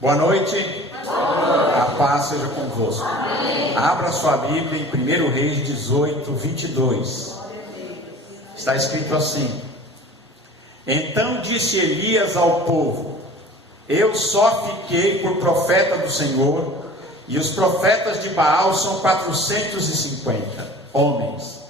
Boa noite. A paz seja convosco. Abra sua Bíblia em 1 Reis 18, 22. Está escrito assim: Então disse Elias ao povo: Eu só fiquei por profeta do Senhor, e os profetas de Baal são 450 homens.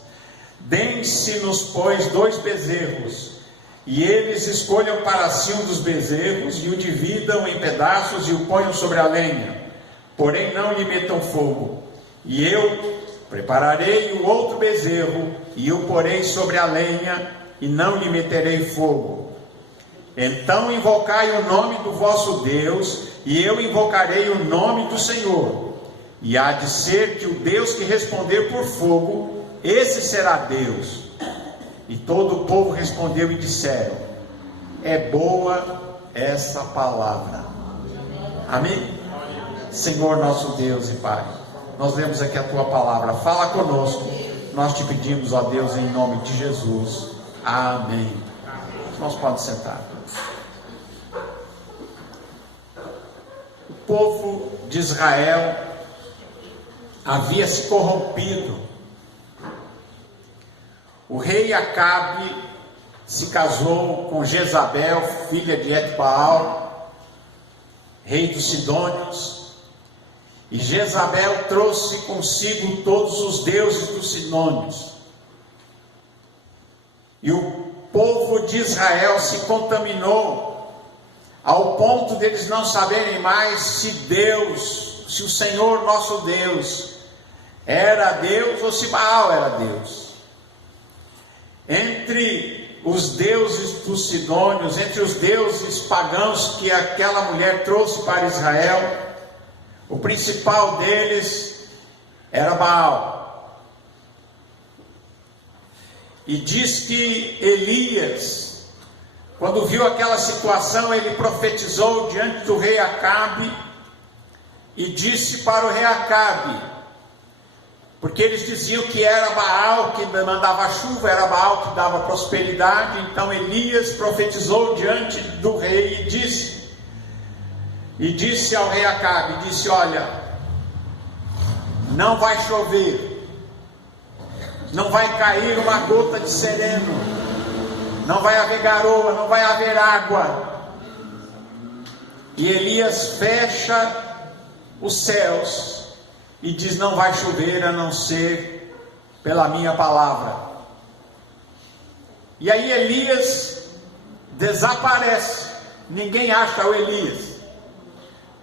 Deem-se-nos, pois, 2 bezerros, e eles escolham para si um dos bezerros, e o dividam em pedaços e o ponham sobre a lenha, porém não lhe metam fogo. E eu prepararei o outro bezerro, e o porei sobre a lenha, e não lhe meterei fogo. Então invocai o nome do vosso Deus, e eu invocarei o nome do Senhor. E há de ser que o Deus que responder por fogo, esse será Deus. E todo o povo respondeu e disseram: É boa essa palavra. Amém? Senhor nosso Deus e Pai, nós lemos aqui a Tua palavra. Fala conosco. Nós te pedimos, ó Deus, em nome de Jesus. Amém. Nós podemos sentar. O povo de Israel havia se corrompido. O rei Acabe se casou com Jezabel, filha de Etbaal, rei dos Sidônios, e Jezabel trouxe consigo todos os deuses dos Sidônios. E o povo de Israel se contaminou, ao ponto deles não saberem mais se Deus, se o Senhor nosso Deus era Deus ou se Baal era Deus. Entre os deuses dos Sidônios, entre os deuses pagãos que aquela mulher trouxe para Israel, o principal deles era Baal. E diz que Elias, quando viu aquela situação, ele profetizou diante do rei Acabe e disse para o rei Acabe, porque eles diziam que era Baal que mandava chuva, era Baal que dava prosperidade. Então Elias profetizou diante do rei e disse ao rei Acabe, disse: olha, não vai chover, não vai cair uma gota de sereno, não vai haver garoa, não vai haver água. E Elias fecha os céus e diz: não vai chover a não ser pela minha palavra. E aí Elias desaparece, ninguém acha o Elias.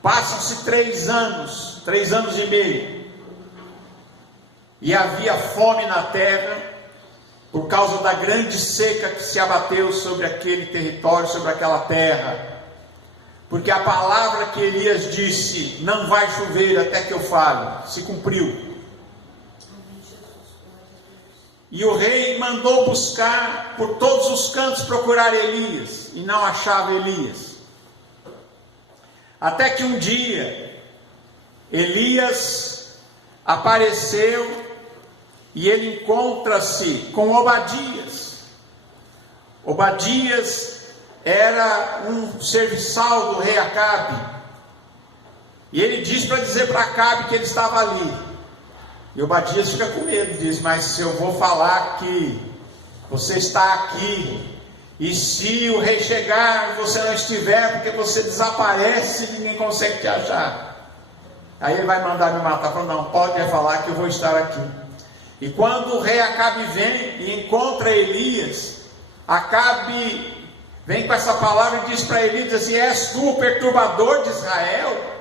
Passam-se 3 anos, 3 anos e meio, e havia fome na terra, por causa da grande seca que se abateu sobre aquele território, sobre aquela terra. Porque a palavra que Elias disse, não vai chover até que eu fale, se cumpriu. E o rei mandou buscar por todos os cantos, procurar Elias, e não achava Elias. Até que um dia, Elias apareceu, e ele encontra-se com Obadias. Obadias era um serviçal do rei Acabe, e ele diz para dizer para Acabe que ele estava ali. E Obadias fica com medo, diz: mas se eu vou falar que você está aqui, e se o rei chegar e você não estiver, porque você desaparece e ninguém consegue te achar, aí ele vai mandar me matar. Falou: não, pode falar que eu vou estar aqui. E quando o rei Acabe vem e encontra Elias, Acabe vem com essa palavra e diz para Elias assim: és tu o perturbador de Israel?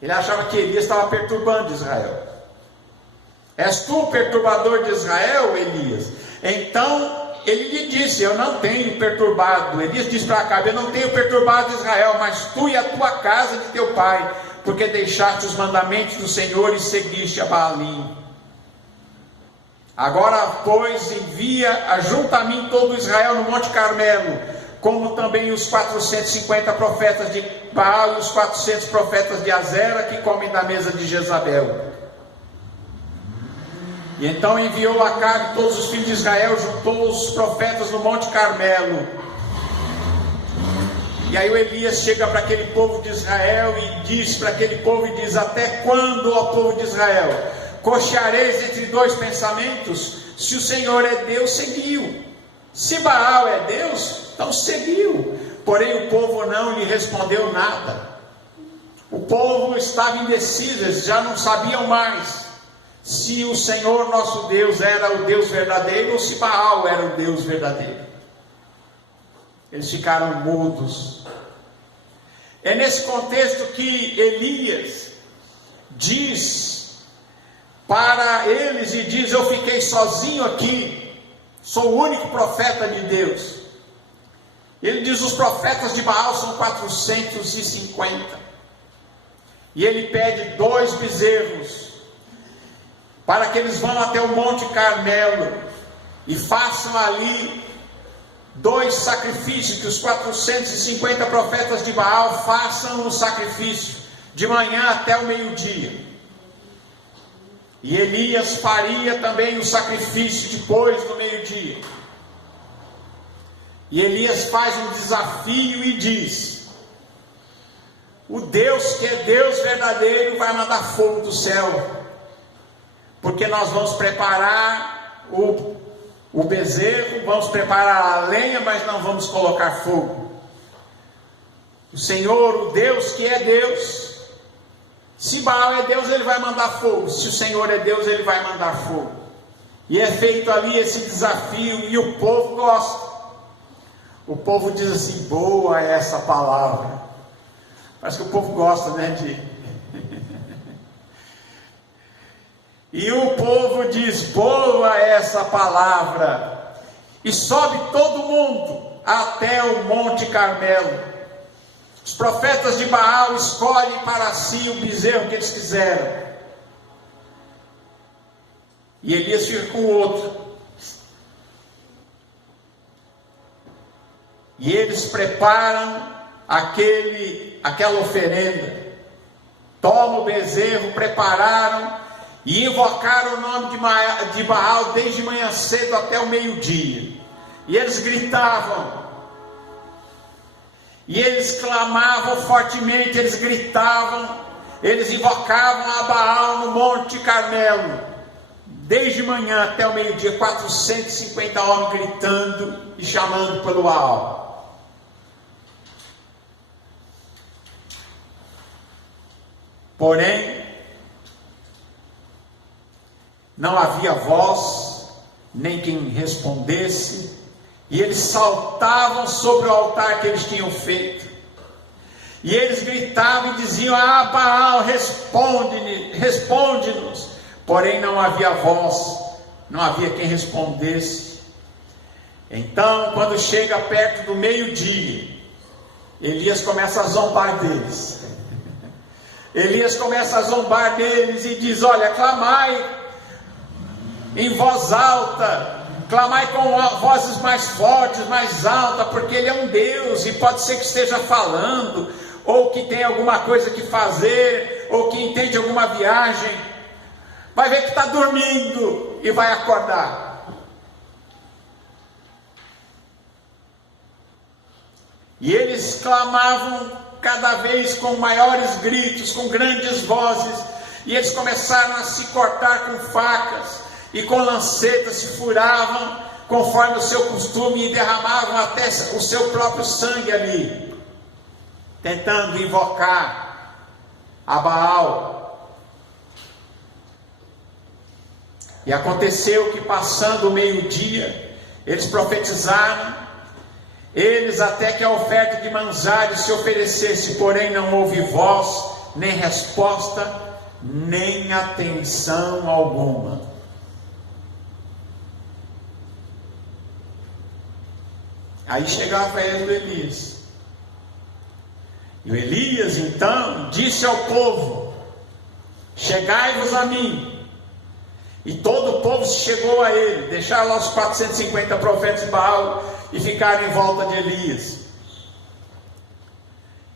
Ele achava que Elias estava perturbando Israel. És tu o perturbador de Israel, Elias? Então ele lhe disse: eu não tenho perturbado. Elias disse para Acabe: eu não tenho perturbado Israel, mas tu e a tua casa de teu pai, porque deixaste os mandamentos do Senhor e seguiste a Baalim. Agora, pois, envia junto a mim todo Israel no Monte Carmelo, como também os 450 profetas de Baal e os 400 profetas de Azera, que comem da mesa de Jezabel. E então enviou Acabe todos os filhos de Israel, juntou os profetas no Monte Carmelo. E aí o Elias chega para aquele povo de Israel e diz para aquele povo, e diz: até quando, ó povo de Israel, cocheareis entre dois pensamentos? Se o Senhor é Deus, seguiu. Se Baal é Deus, então seguiu. Porém o povo não lhe respondeu nada. O povo estava indeciso, eles já não sabiam mais se o Senhor nosso Deus era o Deus verdadeiro ou se Baal era o Deus verdadeiro. Eles ficaram mudos. É nesse contexto que Elias diz para eles, e diz: eu fiquei sozinho aqui, sou o único profeta de Deus. Ele diz: os profetas de Baal são 450. E ele pede 2 bezerros, para que eles vão até o Monte Carmelo, e façam ali 2 sacrifícios, que os 450 profetas de Baal façam um sacrifício, de manhã até o meio-dia. E Elias faria também o sacrifício depois do meio-dia. E Elias faz um desafio e diz: o Deus que é Deus verdadeiro vai mandar fogo do céu, porque nós vamos preparar o bezerro, vamos preparar a lenha, mas não vamos colocar fogo. O Senhor, o Deus que é Deus, se Baal é Deus, ele vai mandar fogo. Se o Senhor é Deus, ele vai mandar fogo. E é feito ali esse desafio, e o povo gosta. O povo diz assim: boa é essa palavra. Parece que o povo gosta, né? E o povo diz: boa é essa palavra. E sobe todo mundo até o Monte Carmelo. Os profetas de Baal escolhem para si o bezerro que eles quiseram. E Elias fica com o outro. E eles preparam aquela oferenda. Tomam o bezerro, prepararam e invocaram o nome de Baal desde manhã cedo até o meio-dia. E eles gritavam, e eles clamavam fortemente, eles gritavam, eles invocavam a Baal no Monte Carmelo, desde manhã até o meio-dia. 450 homens gritando e chamando pelo Baal. Porém, não havia voz, nem quem respondesse, e eles saltavam sobre o altar que eles tinham feito, e eles gritavam e diziam: ah, Baal, responde-nos. Porém não havia voz, não havia quem respondesse. Então, quando chega perto do meio-dia, Elias começa a zombar deles. Elias começa a zombar deles e diz: olha, clamai em voz alta, clamai com vozes mais fortes, mais altas, porque ele é um Deus, e pode ser que esteja falando, ou que tem alguma coisa que fazer, ou que entende alguma viagem. Vai ver que está dormindo e vai acordar. E eles clamavam cada vez com maiores gritos, com grandes vozes, e eles começaram a se cortar com facas, e com lancetas se furavam, conforme o seu costume, e derramavam até o seu próprio sangue ali, tentando invocar a Baal. E aconteceu que, passando o meio-dia, eles profetizaram, eles até que a oferta de manjares se oferecesse, porém não houve voz, nem resposta, nem atenção alguma. Aí chegava a vez do Elias. E o Elias então disse ao povo: chegai-vos a mim. E todo o povo se chegou a ele, deixaram lá os 450 profetas de Baal e ficaram em volta de Elias.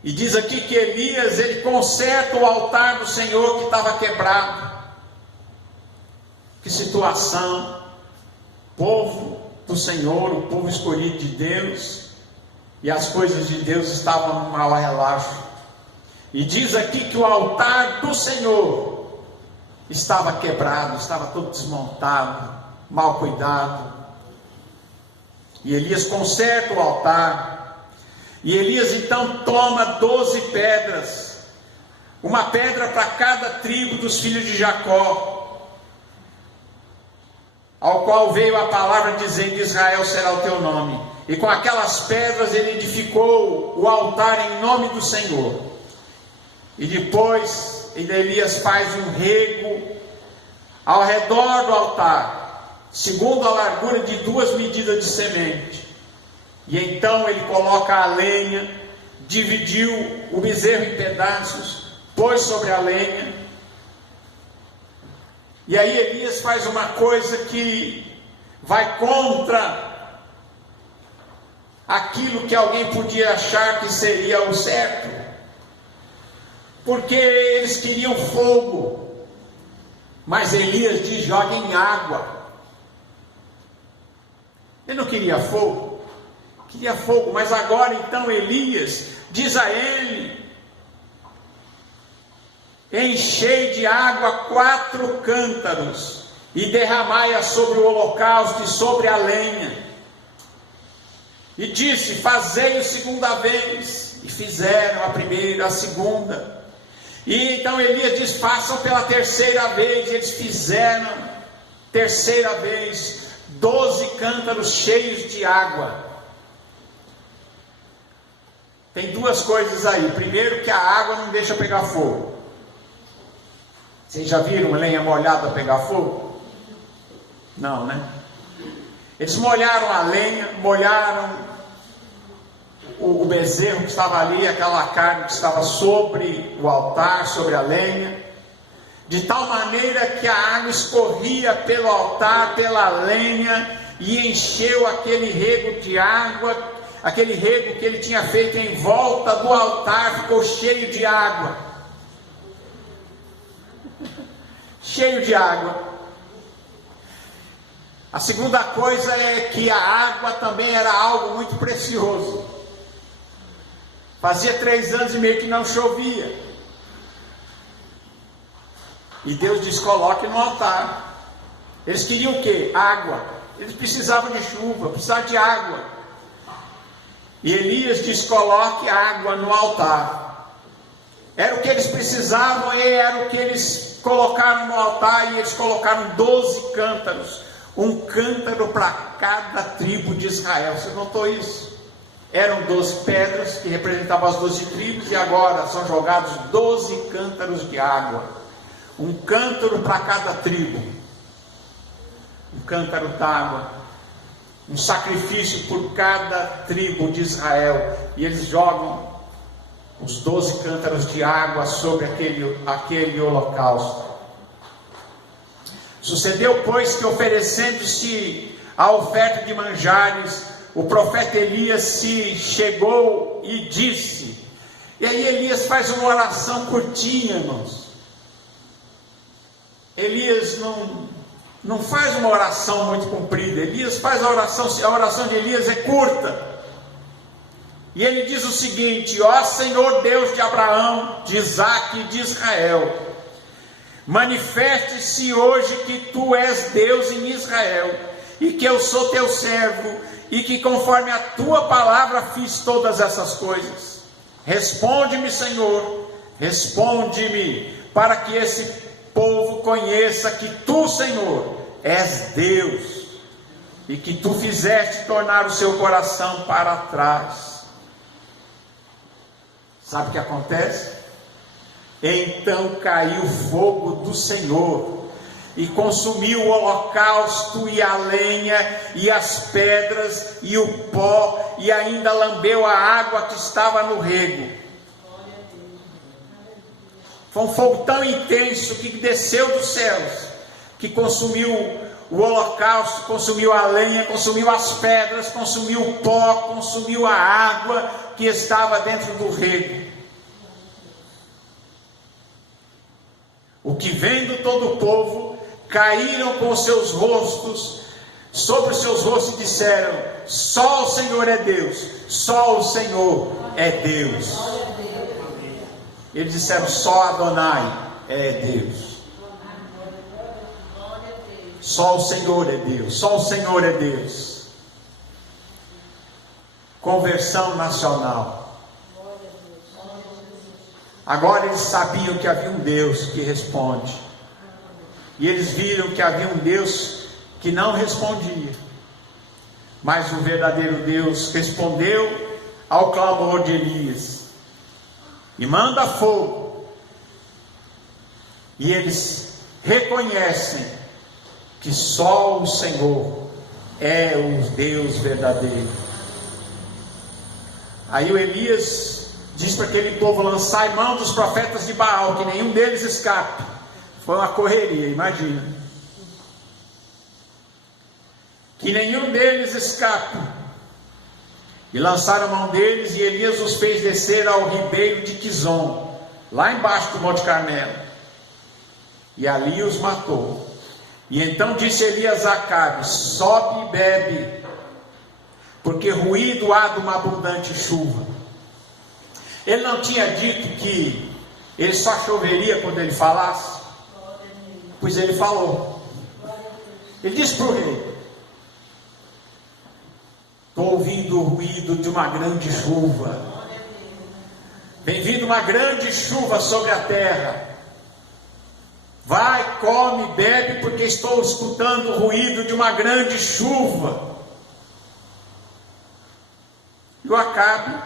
E diz aqui que Elias, ele conserta o altar do Senhor que estava quebrado. Que situação! Povo do Senhor, o povo escolhido de Deus, e as coisas de Deus estavam num mau relaxo. E diz aqui que o altar do Senhor estava quebrado, estava todo desmontado, mal cuidado. E Elias conserta o altar. E Elias então toma 12 pedras, uma pedra para cada tribo dos filhos de Jacó, ao qual veio a palavra dizendo: Israel será o teu nome. E com aquelas pedras ele edificou o altar em nome do Senhor. E depois Elias faz um rego ao redor do altar, segundo a largura de 2 medidas de semente. E então ele coloca a lenha, dividiu o bezerro em pedaços, pôs sobre a lenha. E aí Elias faz uma coisa que vai contra aquilo que alguém podia achar que seria o certo, porque eles queriam fogo, mas Elias diz: joga em água. Ele não queria fogo, queria fogo, mas agora então Elias diz a ele: enchei de água 4 cântaros e derramai-a sobre o holocausto e sobre a lenha. E disse: fazei-o segunda vez. E fizeram a primeira, a segunda. E então Elias diz: façam pela terceira vez. E eles fizeram terceira vez 12 cântaros cheios de água. Tem 2 coisas aí. Primeiro, que a água não deixa pegar fogo. Vocês já viram lenha molhada pegar fogo? Não, né? Eles molharam a lenha, molharam o bezerro que estava ali, aquela carne que estava sobre o altar, sobre a lenha, de tal maneira que a água escorria pelo altar, pela lenha, e encheu aquele rego de água. Aquele rego que ele tinha feito em volta do altar ficou cheio de água. Cheio de água. A segunda coisa é que a água também era algo muito precioso. Fazia 3 anos e meio que não chovia. E Deus diz: coloque no altar. Eles queriam o quê? Água. Eles precisavam de chuva, precisavam de água. E Elias diz: coloque água no altar. Era o que eles precisavam e era o que eles colocaram no altar. E eles colocaram 12 cântaros. Um cântaro para cada tribo de Israel. Você notou isso? Eram 12 pedras que representavam as 12 tribos. E agora são jogados 12 cântaros de água. Um cântaro para cada tribo. Um cântaro d'água. Um sacrifício por cada tribo de Israel. E eles jogam os 12 cântaros de água sobre aquele holocausto. Sucedeu, pois, que oferecendo-se a oferta de manjares, o profeta Elias se chegou e disse. E aí Elias faz uma oração curtinha, irmãos. Elias não faz uma oração muito comprida. Elias faz a oração de Elias é curta. E ele diz o seguinte: ó Senhor Deus de Abraão, de Isaque e de Israel, manifeste-se hoje que tu és Deus em Israel, e que eu sou teu servo, e que conforme a tua palavra fiz todas essas coisas. Responde-me, Senhor, responde-me, para que esse povo conheça que tu, Senhor, és Deus, e que tu fizeste tornar o seu coração para trás. Sabe o que acontece? Então caiu fogo do Senhor, e consumiu o holocausto, e a lenha, e as pedras, e o pó, e ainda lambeu a água que estava no rego. Foi um fogo tão intenso que desceu dos céus, que consumiu o holocausto, consumiu a lenha, consumiu as pedras, consumiu o pó, consumiu a água que estava dentro do rego. O que vendo todo o povo, caíram com seus rostos sobre os seus rostos e disseram: só o Senhor é Deus, só o Senhor é Deus. Eles disseram: só Adonai é Deus. Só o Senhor é Deus, só o Senhor é Deus. Conversão nacional. Agora eles sabiam que havia um Deus que responde. E eles viram que havia um Deus que não respondia. Mas o verdadeiro Deus respondeu ao clamor de Elias. E manda fogo. E eles reconhecem que só o Senhor é o Deus verdadeiro. Aí o Elias diz para aquele povo: lançai mão dos profetas de Baal, que nenhum deles escape. Foi uma correria, imagina. Que nenhum deles escape. E lançaram mão deles, e Elias os fez descer ao ribeiro de Quizon, lá embaixo do Monte Carmelo. E ali os matou. E então disse Elias a Acabe: sobe e bebe, porque ruído há de uma abundante chuva. Ele não tinha dito que ele só choveria quando ele falasse? Pois ele falou. Ele disse para o rei: estou ouvindo o ruído de uma grande chuva. Vem vindo uma grande chuva sobre a terra. Vai, come, bebe, porque estou escutando o ruído de uma grande chuva. E o Acabe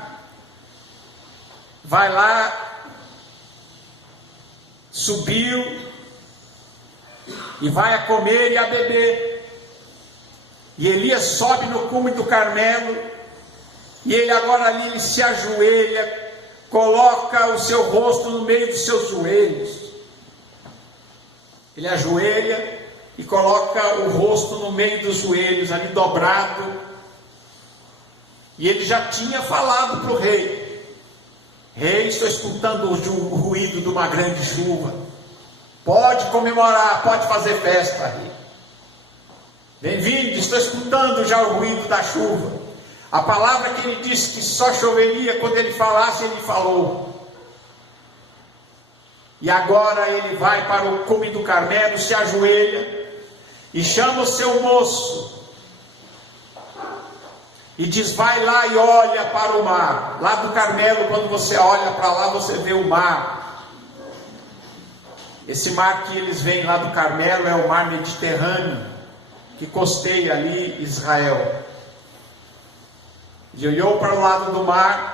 vai lá, subiu, e vai a comer e a beber. E Elias sobe no cume do Carmelo, e ele agora ali ele se ajoelha, coloca o seu rosto no meio dos seus joelhos. Ele ajoelha e coloca o rosto no meio dos joelhos, ali dobrado. E ele já tinha falado para o rei: rei, estou escutando o ruído de uma grande chuva. Pode comemorar, pode fazer festa, rei. Bem-vindo, estou escutando já o ruído da chuva. A palavra que ele disse que só choveria quando ele falasse, ele falou. E agora ele vai para o cume do Carmelo, se ajoelha e chama o seu moço e diz: vai lá e olha para o mar. Lá do Carmelo, quando você olha para lá, você vê o mar. Esse mar que eles veem lá do Carmelo é o mar Mediterrâneo, que costeia ali Israel. Ele olhou para o lado do mar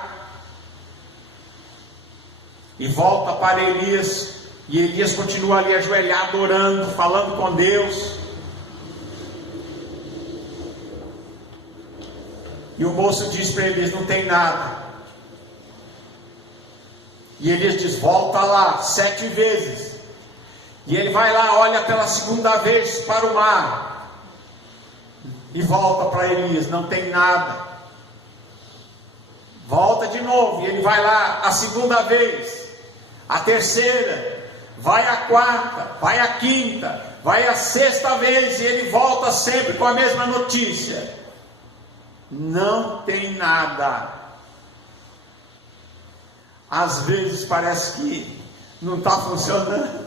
e volta para Elias, e Elias continua ali ajoelhado, orando, falando com Deus. E o moço diz para Elias: não tem nada. E Elias diz: volta lá 7 vezes. E ele vai lá, olha pela segunda vez para o mar, e volta para Elias: não tem nada. Volta de novo, e ele vai lá a segunda vez, a terceira, vai a quarta, vai a quinta, vai a sexta vez, e ele volta sempre com a mesma notícia: não tem nada. Às vezes parece que não está funcionando,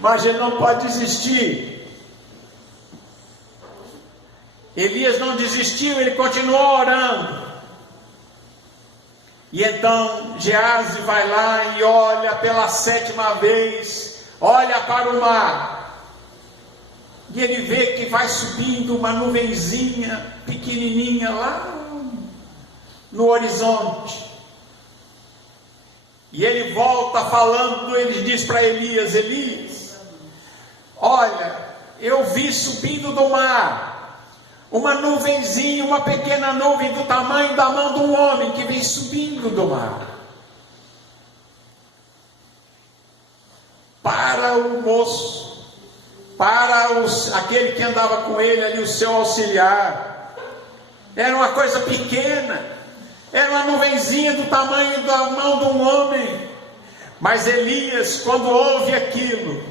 mas ele não pode desistir. Elias não desistiu, ele continuou orando. E então Geazi vai lá e olha pela 7ª vez, olha para o mar, e ele vê que vai subindo uma nuvenzinha pequenininha lá no horizonte. E ele volta falando, ele diz para Elias: Elias, olha, eu vi subindo do mar uma nuvenzinha, uma pequena nuvem do tamanho da mão de um homem que vem subindo do mar. Para o moço, para aquele que andava com ele ali, o seu auxiliar, era uma coisa pequena, era uma nuvenzinha do tamanho da mão de um homem. Mas Elias, quando ouve aquilo,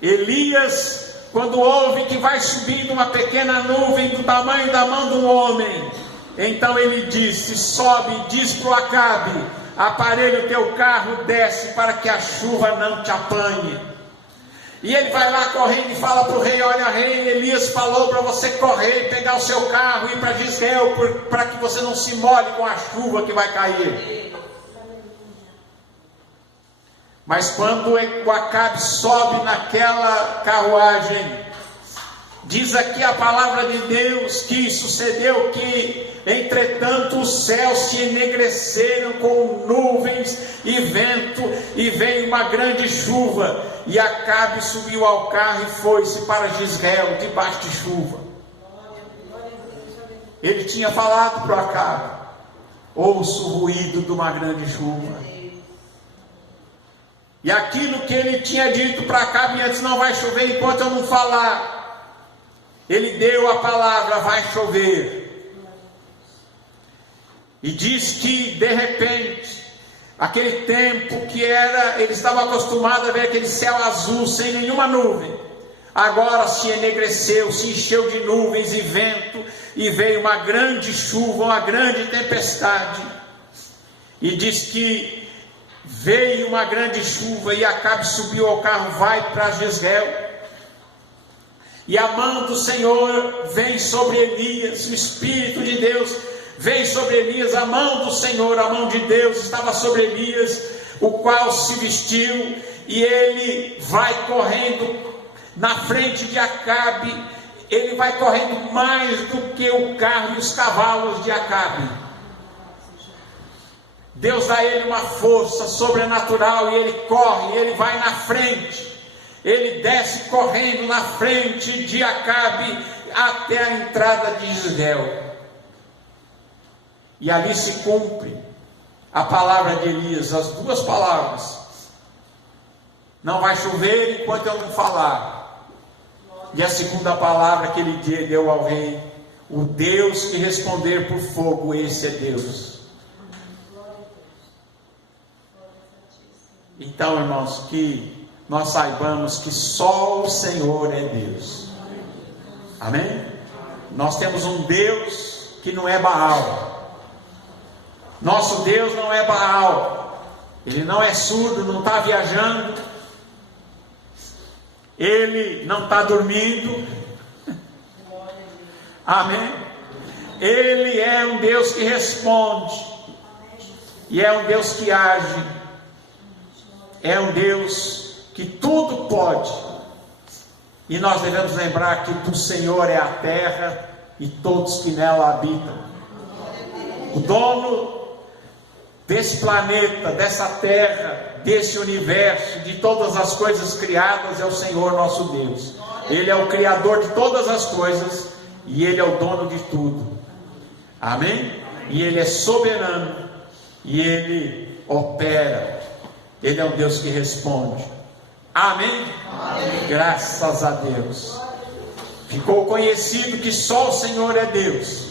Elias quando ouve que vai subindo uma pequena nuvem do tamanho da mão de um homem, então ele disse: sobe e diz para o Acabe: aparelha o teu carro, desce para que a chuva não te apanhe. E ele vai lá correndo e fala para o rei: olha, rei, Elias falou para você correr, pegar o seu carro e ir para Jezreel, para que você não se molhe com a chuva que vai cair. Mas quando o Acabe sobe naquela carruagem, diz aqui a palavra de Deus que sucedeu que, entretanto, os céus se enegreceram com nuvens e vento, e veio uma grande chuva, e Acabe subiu ao carro e foi-se para Jezreel, debaixo de chuva. Ele tinha falado para Acabe: ouço o ruído de uma grande chuva. E aquilo que ele tinha dito para Acabe antes: não vai chover enquanto eu não falar, ele deu a palavra: vai chover. E diz que de repente, aquele tempo que ele estava acostumado a ver aquele céu azul sem nenhuma nuvem, agora se enegreceu, se encheu de nuvens e vento, e veio uma grande chuva, uma grande tempestade. E diz que veio uma grande chuva, e Acabe subiu ao carro, vai para Jezreel, e a mão do Senhor vem sobre Elias, o Espírito de Deus vem sobre Elias, a mão do Senhor, a mão de Deus estava sobre Elias, o qual se vestiu, e ele vai correndo na frente de Acabe. Ele vai correndo mais do que o carro e os cavalos de Acabe. Deus dá a ele uma força sobrenatural, e ele corre, ele vai na frente, ele desce correndo na frente de Acabe até a entrada de Jezreel. E ali se cumpre a palavra de Elias, as duas palavras: não vai chover enquanto eu não falar. E a segunda palavra que ele deu ao rei: o Deus que responder por fogo, esse é Deus. Então, irmãos, que nós saibamos que só o Senhor é Deus. Amém? Nós temos um Deus que não é Baal. Nosso Deus não é Baal. Ele não é surdo, não está viajando, ele não está dormindo. Amém? Ele é um Deus que responde, e é um Deus que age, é um Deus que tudo pode. E nós devemos lembrar que do Senhor é a terra e todos que nela habitam. O dono desse planeta, dessa terra, desse universo, de todas as coisas criadas, é o Senhor nosso Deus. Ele é o Criador de todas as coisas, e Ele é o dono de tudo. Amém? E Ele é soberano, e Ele opera. Ele é um Deus que responde. Amém? Amém. Graças a Deus. Ficou conhecido que só o Senhor é Deus.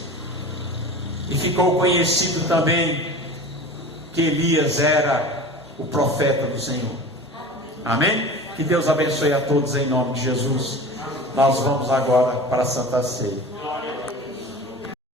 E ficou conhecido também que Elias era o profeta do Senhor. Amém? Que Deus abençoe a todos em nome de Jesus. Nós vamos agora para a Santa Ceia.